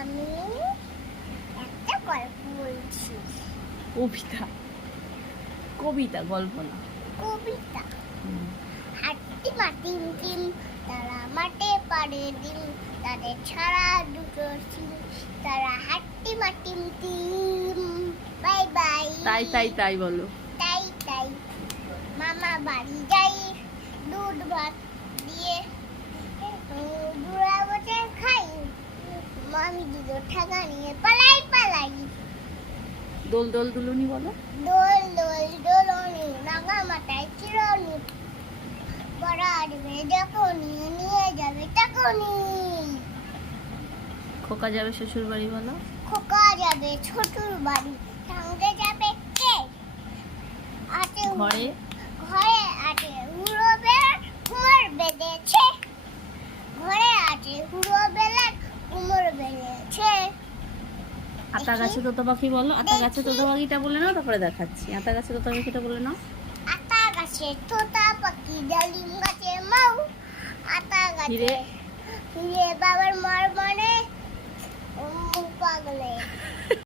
আমি একটা গল্প বলছি। কবিতা। কবিতা গল্প না। কবিতা। হাতি মাটিম টিম তারা মাঠে পারে ডিম তাদের ছাড়া দুটো সিম তারা হাতি মাটিম টিম বাই বাই। তাই তাই তাই বলো। তাই তাই। মামা বাড়ি যাই দুধ ভাত দিয়ে। মামি দুটো ঠাকা নিয়ে পালাই পালাই। দোল দোল দুলুনি বলো। দোল দোল দোলনি রাঙা মাথায় চিরনি। বড় আসবে যখনই নিয়ে যাবে তখনই। খোকা যাবে শ্বশুর বাড়ি বলো। খোকা যাবে ছোটুর বাড়ি সঙ্গে যাবে কে? আছে ঘরে? আতা গাছে তোতা পাখি বলো আতা গাছে তোতা পাখিটা বলে নাও তারপরে দেখাচ্ছি। আতা গাছে তোতা পাখিটা বলে নাও। আতা গাছে তোতা পাখি ডালিম গাছে মাউ। আতা গাছে বাবার মর মনে